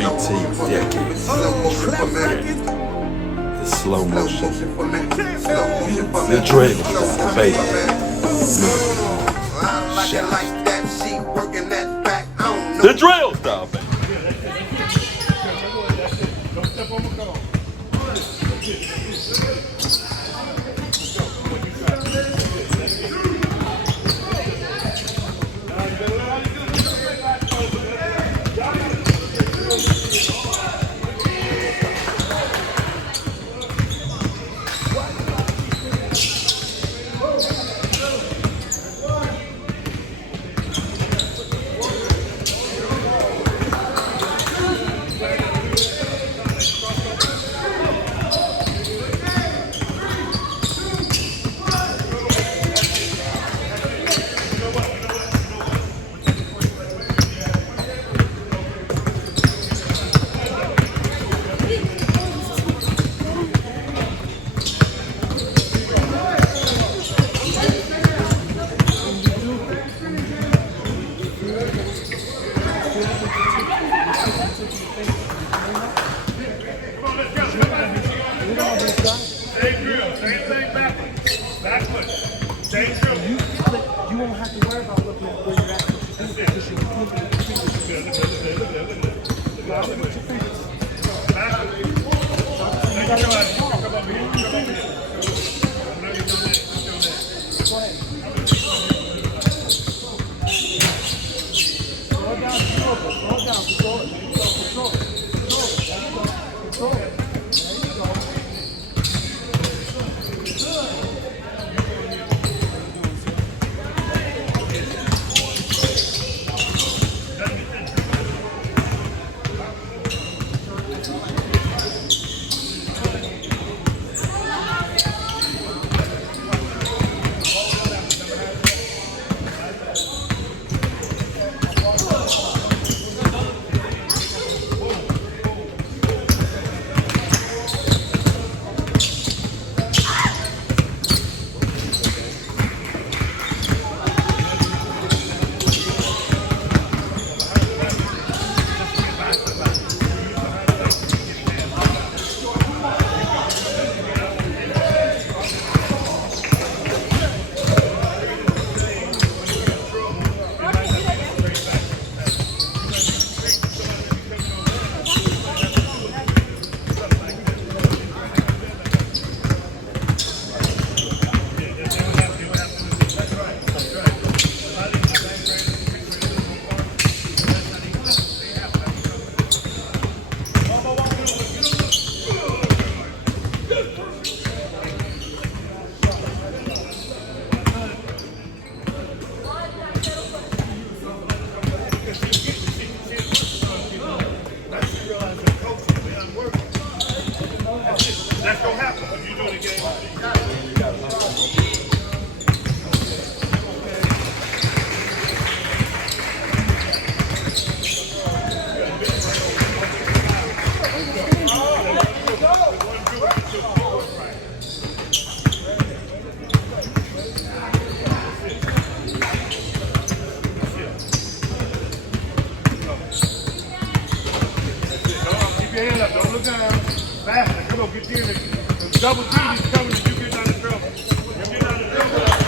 3T decades. The slow motion. The drill style, baby. The drill style, baby. You won't have to worry about looking at where you're at. Because you can move your That's gonna happen when you do the game. Keep your hand up, don't look down. Faster, come on, get you in it. Double G is coming if you get out of trouble. You get out of trouble.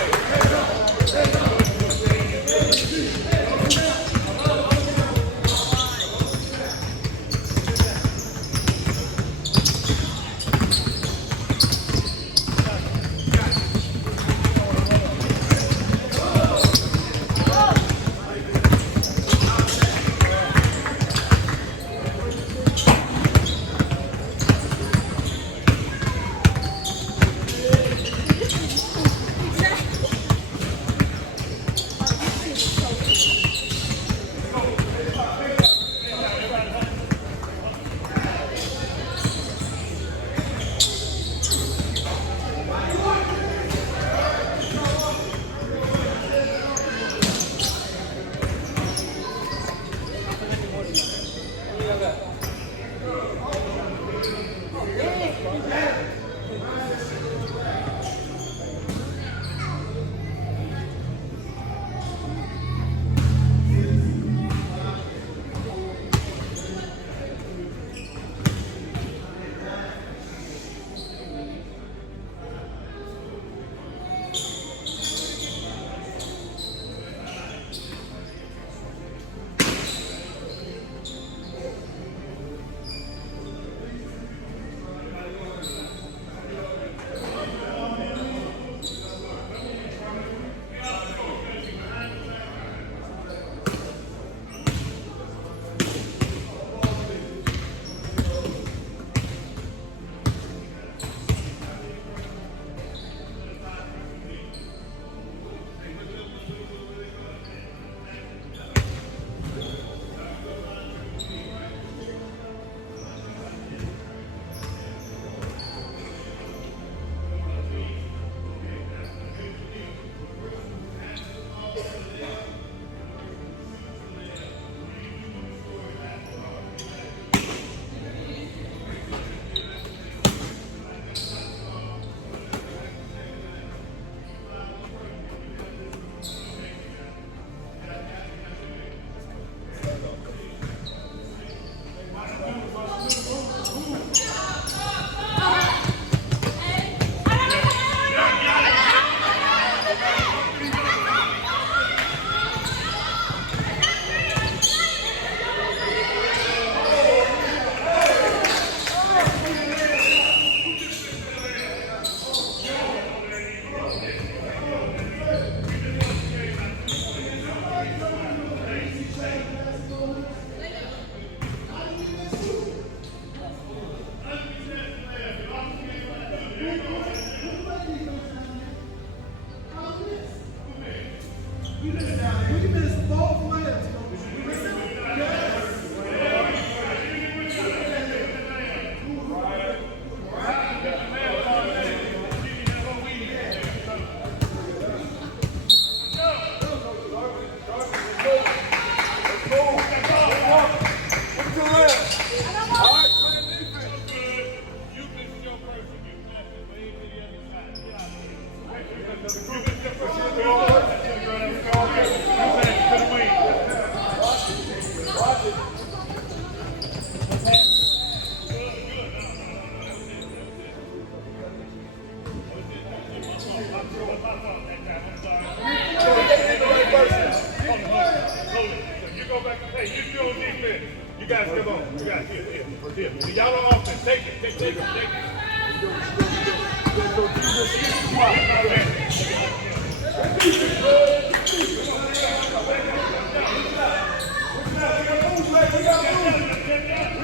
Hey, you still on defense. You guys come on. You guys here. Y'all on offense. Take it.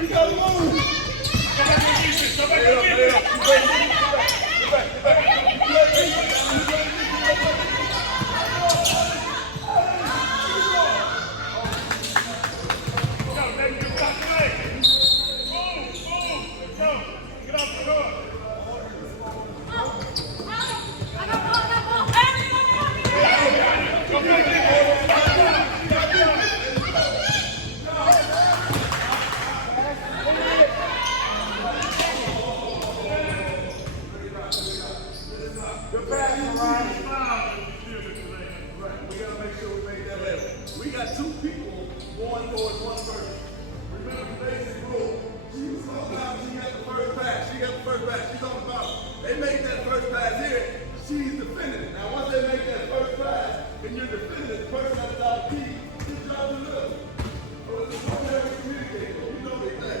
We gotta move. Come back on defense. Come back on We got two people going towards one person. Remember the basic rule. She was talking about she got the first pass. She talking about they make that first pass here. She's defending it. Now once they make that first pass and you're defending it, the person that's out of key, his job is little. So it's just one way to communicate. You know what they say.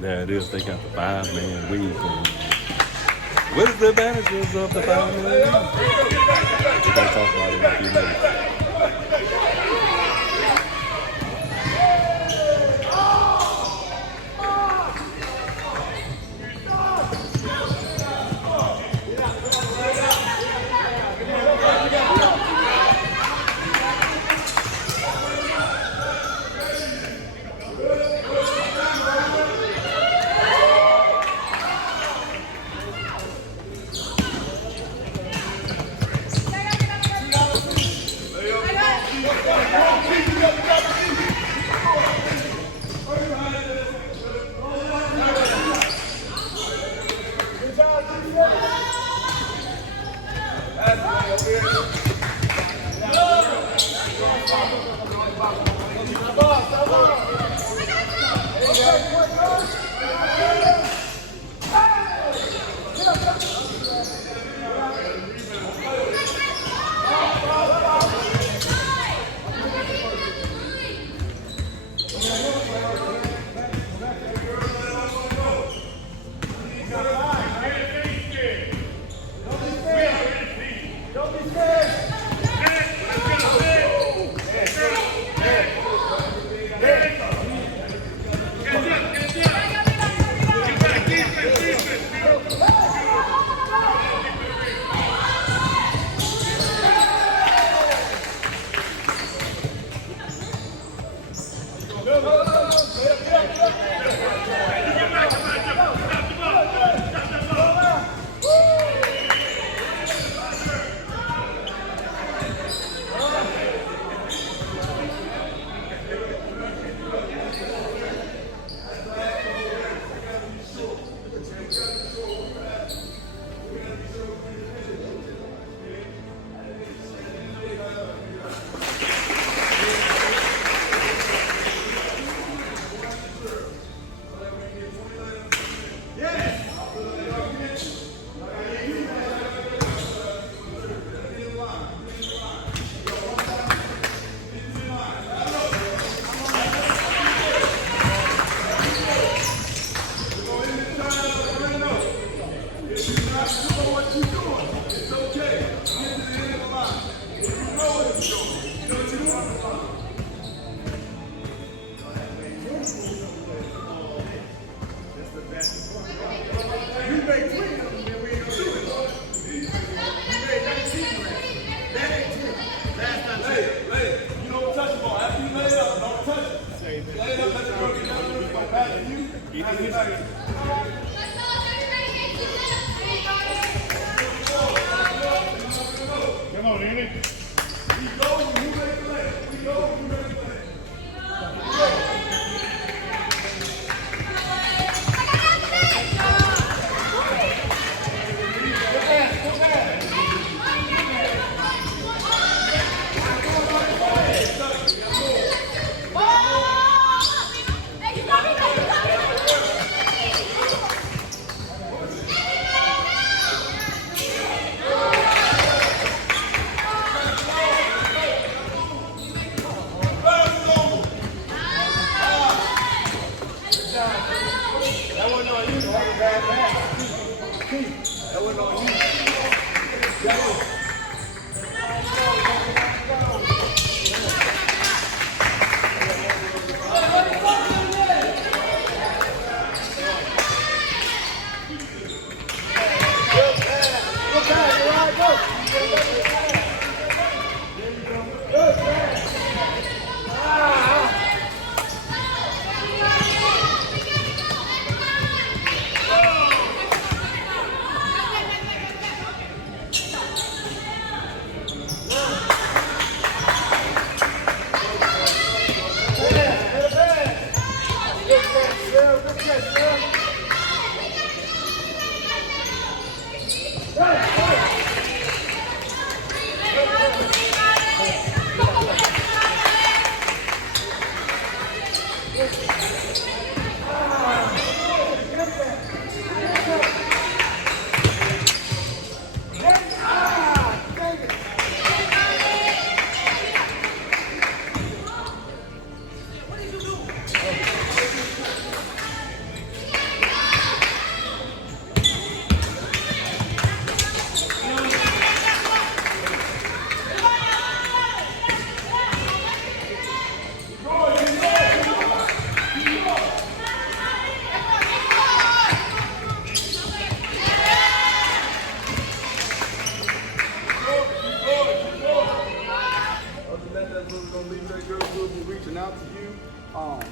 There it is. They got the 5-man weave. What is the advantages of the 5-man weave? We're going to talk about it in a few minutes. Come on, Andy.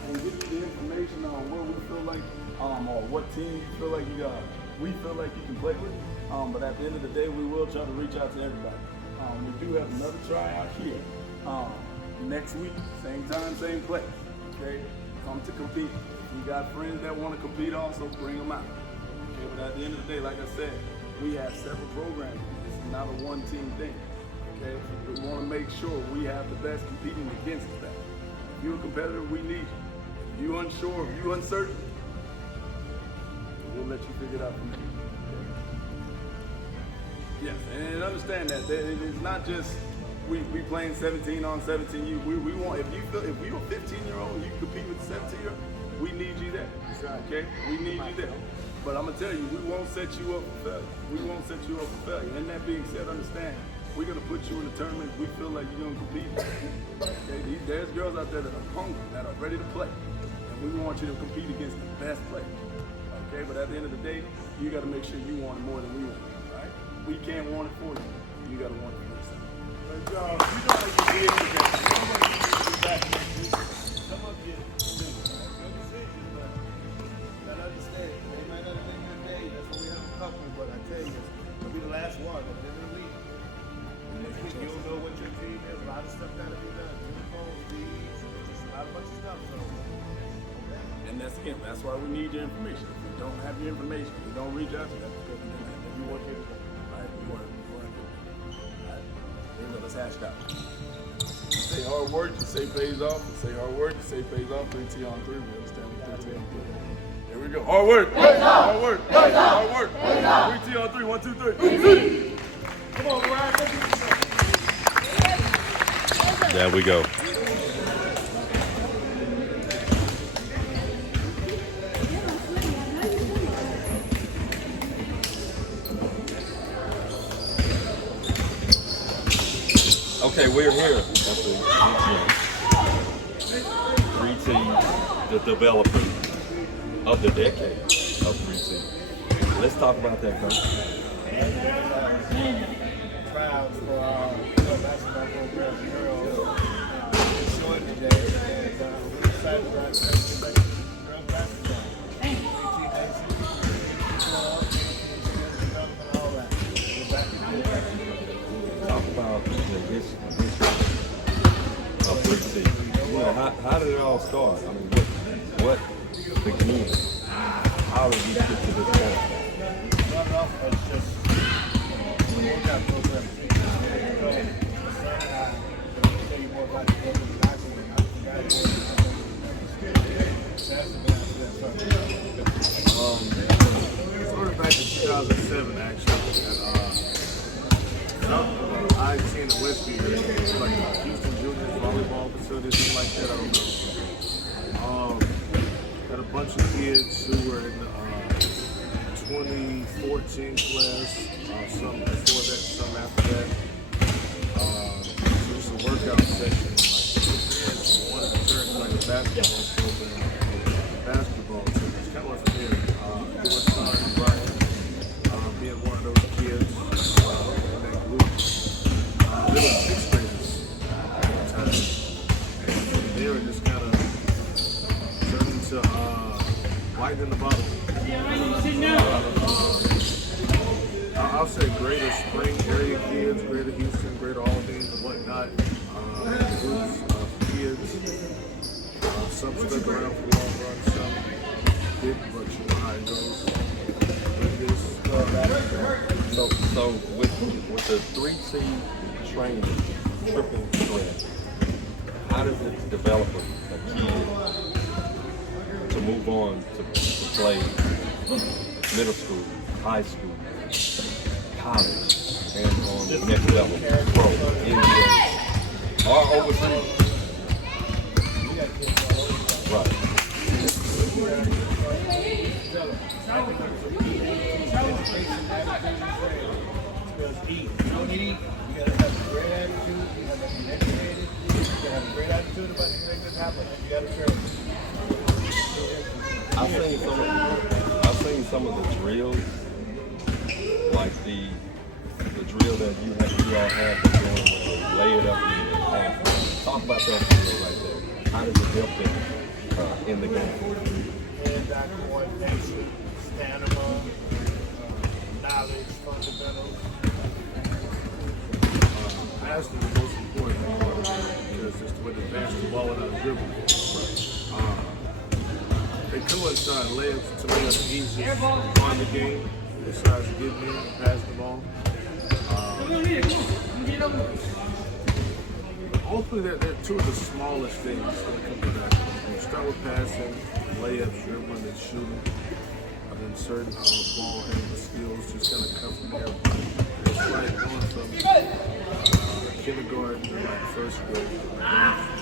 And get you the information on where we feel like, or what team you feel like we feel like you can play with. But at the end of the day, we will try to reach out to everybody. We do have another tryout here next week, same time, same place. Okay, come to compete. If you got friends that want to compete, also bring them out. Okay, but at the end of the day, like I said, we have several programs. This is not a one-team thing. Okay, we want to make sure we have the best competing against that. If you're a competitor, we need you. If you're unsure, if you're uncertain, we'll let you figure it out from there. Yes, and understand that it's not just we playing 17 on 17. We want, if you're a 15-year-old and you compete with a 17-year-old, we need you there. Okay, we need you there. But I'm gonna tell you, we won't set you up for failure. We won't set you up for failure. And that being said, understand, we're gonna put you in a tournament we feel like you're gonna compete. Okay, there's girls out there that are hungry, that are ready to play, and we want you to compete against the best players. Okay, but at the end of the day, you got to make sure you want it more than we want it. All right? We can't want it for you. You got to want it for yourself. But you know how you did together. Some of you good decisions, but you gotta understand. They might not have been good days. That's why we have a couple. But I tell you, it'll be the last one at the end of the week. Next week, you don't know what your team is. A lot of stuff gotta be done. Uniforms, fees, just a lot of bunch of stuff. So. And that's why we need your information. If we don't have your information, we don't reach out to you. That's because we didn't have you work here today. Right? We weren't good. Right? Let's hash it out. You say hard work, you say pays off. You say hard work, you say pays off. 3T on 3. We understand what 3T on 3. Here we go. Hard work. Hard work. Hard work. 3T on 3. 1, 2, 3. Come on, Ryan. There we go. Okay, we're here at the 3T, the developer of the decade of 3T. Let's talk about that, Coach. Trials for basketball for girls and girls. It's short today, and we're excited about girls basketball. how did it all start? I mean, what began? How did we get to this point? Started off as just a workout program. So, I'll tell you more about the program than I can. I forgot it. Started back in 2007, actually. And, I had seen the Westview, like Houston Juniors volleyball facility, something like that. I don't know. Had a bunch of kids who were in the 2014 class, some before that, some after that. So just a workout session. Like, one of the turns like a basketball program, basketball team. It's kind of what's there. Your son, Brian, being one of those kids in that group. They were sixth graders at the time. And from there, it just kind of turned into white in the bottle. I'll say greater Spring area kids, greater Houston, greater Albany, and whatnot. Groups of kids. Some stuck around for the long run, some didn't, but you know how it goes. So with the 3C training, triple threat, how does it develop a kid to move on to play middle school, high school, college, and on the next level, pro, NBA, or overseas? Right. You don't eat, you gotta have a great attitude, you gotta be educated, you gotta have a great attitude about the things that happen, and you gotta share it. I've seen some of the drills, like the drill that you all have been doing with the lay it up in the half. Talk about that drill right there. How does it help them in the game? Hand-eye coordination, stamina, knowledge, fundamentals. Passing is the most important because it's the way to advance the ball without dribbling. They coincide. Layups to me are the easiest part of the game besides getting in and passing the ball. Hopefully they're two of the smallest things when it comes to that. You start with passing, layups, dribbling, and shooting. And then certain ball handling skills just kind of come from there. It's like going from kindergarten to like first grade.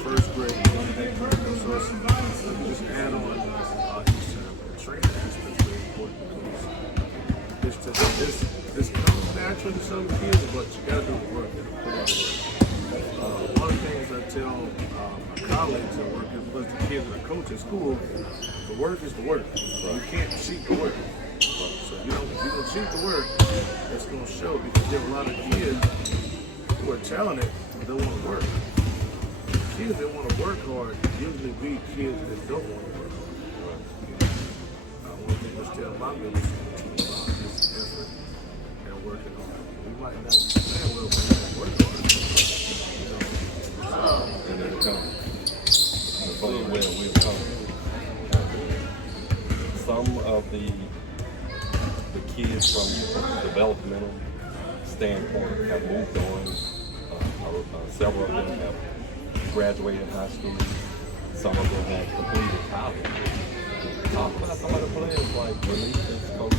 First grade, so it's, you just add on training aspect is very important because this comes natural to some kids, but you gotta do the work and put in the work. One of the things I tell my colleagues at work is because the kids and the coach at school, the work is the work. You can't cheat the work. So if you don't cheat the work, it's gonna show because there are a lot of kids who are talented but don't want to work. Kids that want to work hard usually be kids that don't want to work hard. One thing I tell my middle school is effort and working hard. We might not be playing well, but we don't work hard. And then come. The playing well will come. Some of the kids from a developmental standpoint have moved on. Several of them have graduated high school. Some of them have completed college. Talk about some of the players like Benitez, coaches.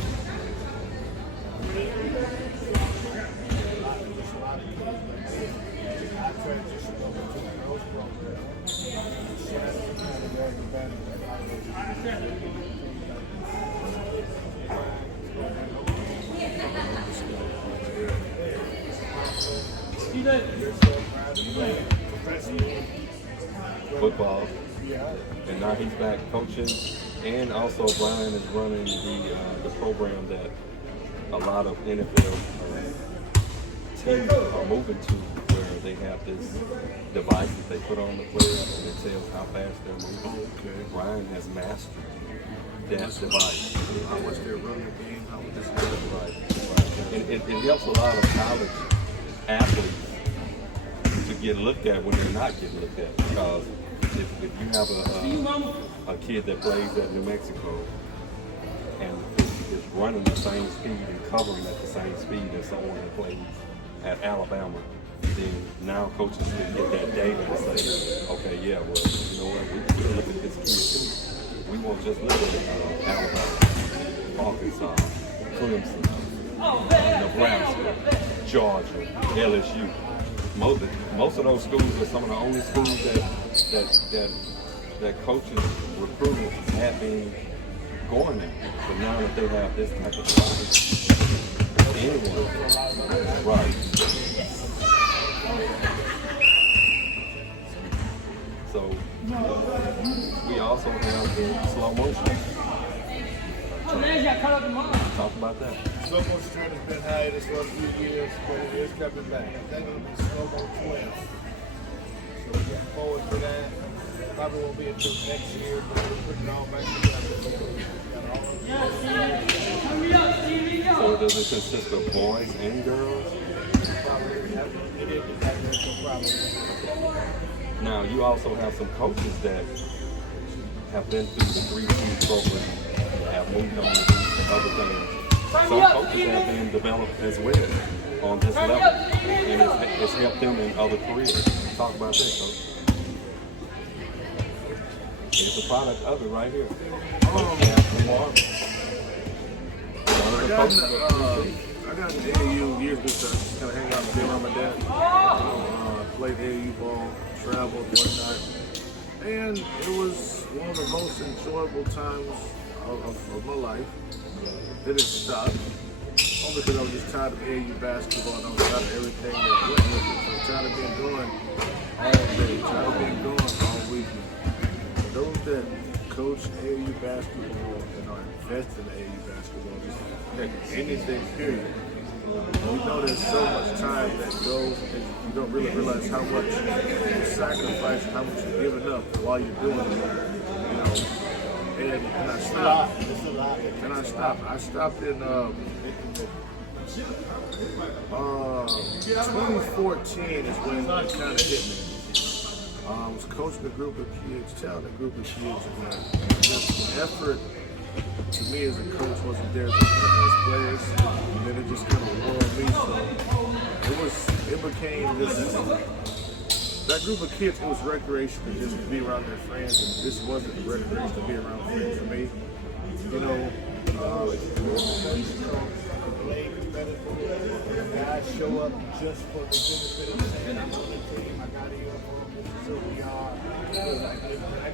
Football, and now he's back coaching, and also Brian is running the program that a lot of NFL teams are moving to, where they have this device that they put on the players and it tells how fast they're moving. Okay. Brian has mastered that device. How much they're running the game, how much this Right. And it helps a lot of college athletes to get looked at when they're not getting looked at, because if you have a kid that plays at New Mexico and is running the same speed and covering at the same speed as someone that plays at Alabama, then now coaches can get that data and say, okay, yeah, well, you know what, we look at this kid too. We won't just look at Alabama, Arkansas, Clemson, Nebraska, Georgia, LSU. Most of those schools are some of the only schools that coaches, recruiters have been going there. But now that they have this type of product, anyone, right? So we also have the slow motion. Talk about that. Slow motion trend has been hiatus for a few years, but it is coming back. That's going to be slow mo 12. So we're looking forward to that. Probably won't be until next year, but we're putting it all back together. So does it consist of boys and girls? Probably it is exactly no problem. Now you also have some coaches that have been through the 3-2 program, have moved on to do other things. Some coaches have been developed as well on this level, and it's helped them in other careers. Talk about that, coach. Here's the product of it right here. I got an AAU years ago, so I just kind of hang out and be around my dad. Played AAU ball, traveled, whatnot. And it was one of the most enjoyable times of my life. Then it stopped. Only because I was just tired of AAU basketball and I was tired of everything that went with it. So I'm tired of being gone all day, tired of being gone all weekend. For those that coach AAU basketball and are invested in AAU basketball, just heck, anything, period. We know there's so much time that goes and you don't really realize how much you sacrifice, how much you're giving up while you're doing it. You know. And I stopped. And I stopped. I stopped in 2014 is when it kind of hit me. I was coaching a group of kids, telling a group of kids, and just the effort to me as a coach wasn't there as players. And then it just kind of wore on me. So it became this. That group of kids, it was recreation to just be around their friends, and this wasn't recreation to be around friends for me. You know, guys show up just for the benefit of saying, I'm on the team, I got a uniform, this is who we are. I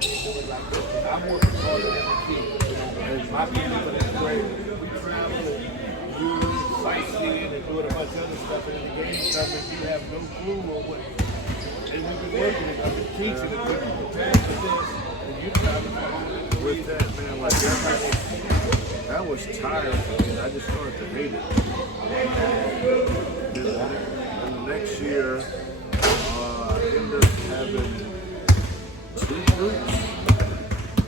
can't do it like this. I'm working harder than the kids. My people is great. We travel and you sightseeing and doing a bunch of other stuff, and in the game stuff, and you have no clue on what. And we've been working it, I've been teaching it, we've been preparing for this, and you try to with that, man, like that was tiring for me. I just started to hate it. And the next year, I ended up having 2 groups.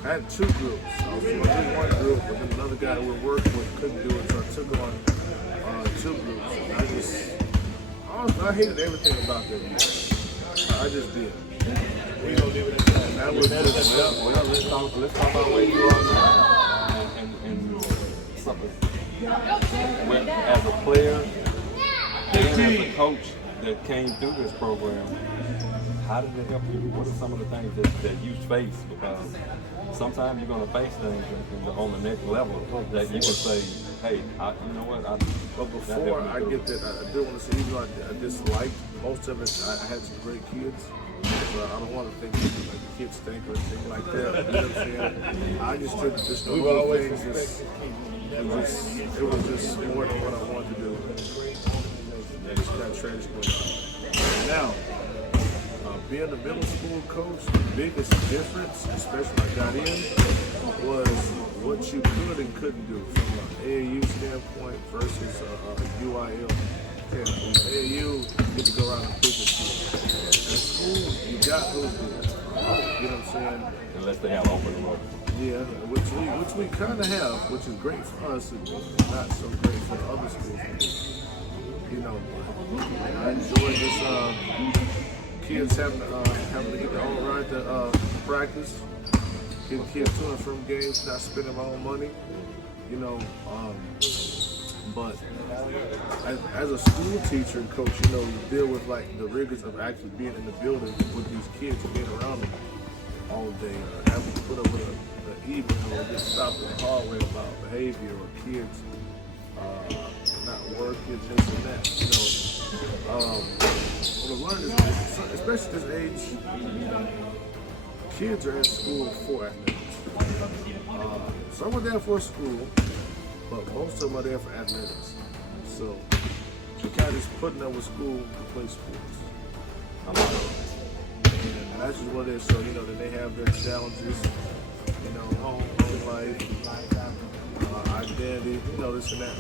I had 2 groups. I was in one group, but then another guy that we were working with couldn't do it, so I took on 2 groups. And I hated everything about that. I just did. We don't leave it at that. That was just, well, let's talk about where you are now. And something. As a player and as a coach that came through this program, how did it help you? What are some of the things that you face? Because sometimes you're going to face things on the next level that you can say, hey, you know what? But before I get that, I do want to say, even though I disliked most of it, I had some great kids. So I don't want to think like the kids think or anything like that. You know what I'm saying? I just took just the little things. It was just more than what I wanted to do. And it's kind of tragic. Now, being a middle school coach, the biggest difference, especially when I got in, was what you could and couldn't do from an AAU standpoint versus a UIL standpoint. AAU, you get to go around and pick and choose. At school, you got those deals. You know what I'm saying? Unless they have open road. Yeah, which we kind of have, which is great for us, and not so great for the other schools. You know, I enjoy this kids having to get their own ride to practice, getting kids to and from games, not spending my own money, you know. But as a school teacher and coach, you know, you deal with like the rigors of actually being in the building with these kids and being around them all day, having to put up with an email or get stopped in the hallway about behavior or kids not working, this and that, you know. What I've learned is, especially at this age, kids are in school for athletics. Some are there for school, but most of them are there for athletics. So we kind of just putting up with school to play sports. And that's just what it is. So, you know, that they have their challenges, you know, home life, identity, you know, this and that.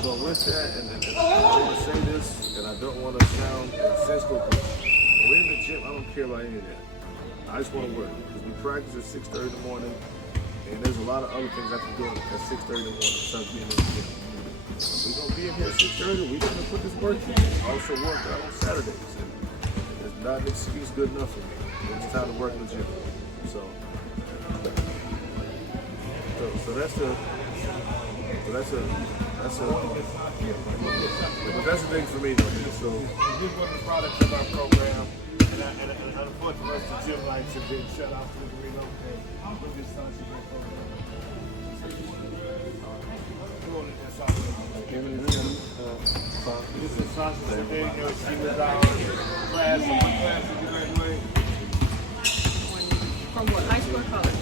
But with that, and I want to say this, and I don't want to sound insensitive, but when we're in the gym, I don't care about any of that. I just want to work, because we practice at 6:30 in the morning, and there's a lot of other things I can do at 6:30 in the morning besides being in the gym. We're going to be in here at 6:30, we're going to put this work in. I also work out on Saturdays, and there's not an excuse good enough for me. It's time to work in the gym. So that's the thing for me though. So This is one of the products of our program, and unfortunately, the gym lights have been shut off to relocate. We're just starting the program. This is Sasha Savino. She was our class. What class did you graduate? From what? High school or college?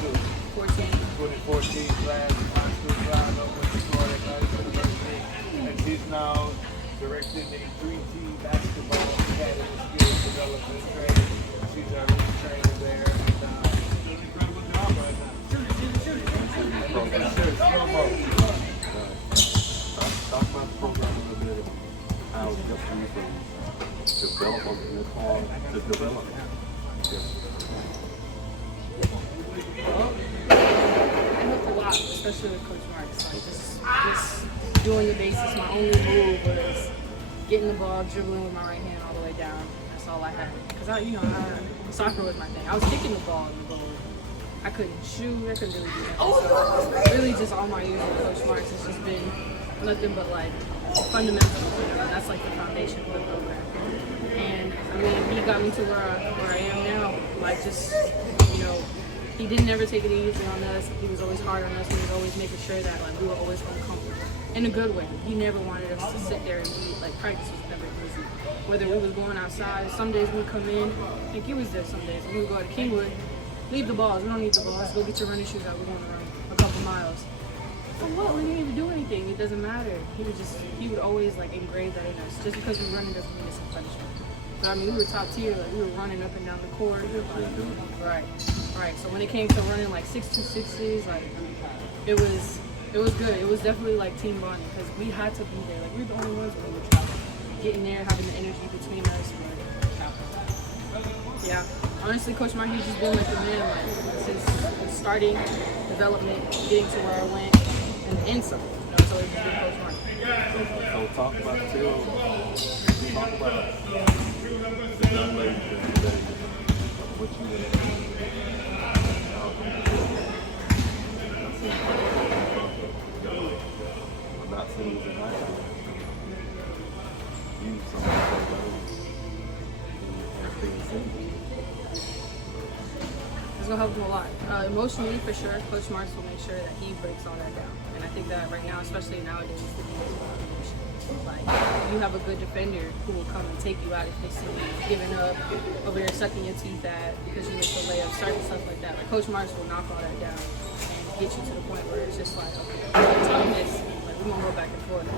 14. 2014 class, high school class, went to Florida University, and she's now directing a 3T basketball academy skills development training. She's our trainer there. Talk about the program a little bit, how it helps you from development to development. It helped a lot, especially with Coach Marks. Like just doing the basics. My only move was getting the ball, dribbling with my right hand all the way down. That's all I had. Because soccer was my thing. I was kicking the ball in the goal. I couldn't shoot. I couldn't really do that. So really, just all my years with Coach Marks has just been nothing but like fundamentals. You know, and that's like the foundation of the program. And I mean, he got me to where I am now. Like just, you know, he didn't ever take it easy on us. He was always hard on us. He was always making sure that like we were always uncomfortable in a good way. He never wanted us to sit there and be like practice was never easy. Whether we was going outside, some days we'd come in. I think he was there some days. We would go to Kingwood, leave the balls. We don't need the balls. Go get your running shoes out. We're going to run a couple miles. For what? We didn't even do anything. It doesn't matter. He would always like engrave that in us. Just because we're running doesn't mean it's a punishment. But I mean, we were top tier. Like we were running up and down the court. Right. So when it came to running like 6.26s, like it was good. It was definitely like team bonding because we had to be there. Like we were the only ones who were traveling. Getting there, having the energy between us. Yeah. Honestly, Coach Mark, he's just been like the man. Like since starting, development, getting to where I went, and then some. You know, so he's been Coach Mark. So talk about the young lady today, what you I'm not saying you in high school. You some of It's gonna help him a lot. Emotionally, for sure, Coach Marks will make sure that he breaks all that down. And I think that right now, especially nowadays, the game is about emotion. Like, you have a good defender who will come and take you out if they see you giving up, over there sucking your teeth at because you missed a layup, certain stuff like that. Like, Coach Marks will knock all that down and get you to the point where it's just like, okay, toughness, like, we're gonna go back and forth.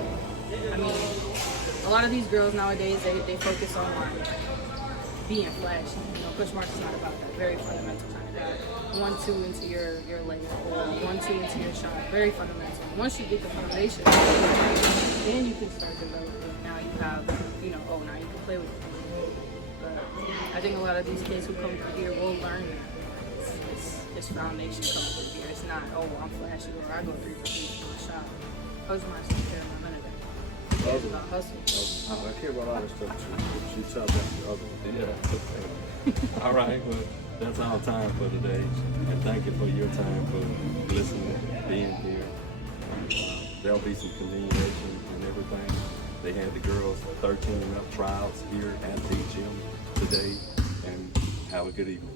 I mean, a lot of these girls nowadays, they focus on like being flashy. You know, Coach Marks is not about that. Very fundamental kind of guy. 1-2 into your layup or 1-2 into your shot. Very fundamental. Once you get the foundation, then you can start developing. Now you have, you know, now you can play with it. But I think a lot of these kids who come through here will learn that. It's foundation coming through here. It's not, I'm flashy or I go 3 for 3 for a shot. Coach Marks takes care of none of that. The other about one. hustle. I care about a lot of stuff too. She talked about the other one. Yeah. Okay. All right. Well, that's our time for today. And thank you for your time for listening, being here. There'll be some continuation and everything. They had the girls 13 and up tryouts here at the gym today. And have a good evening.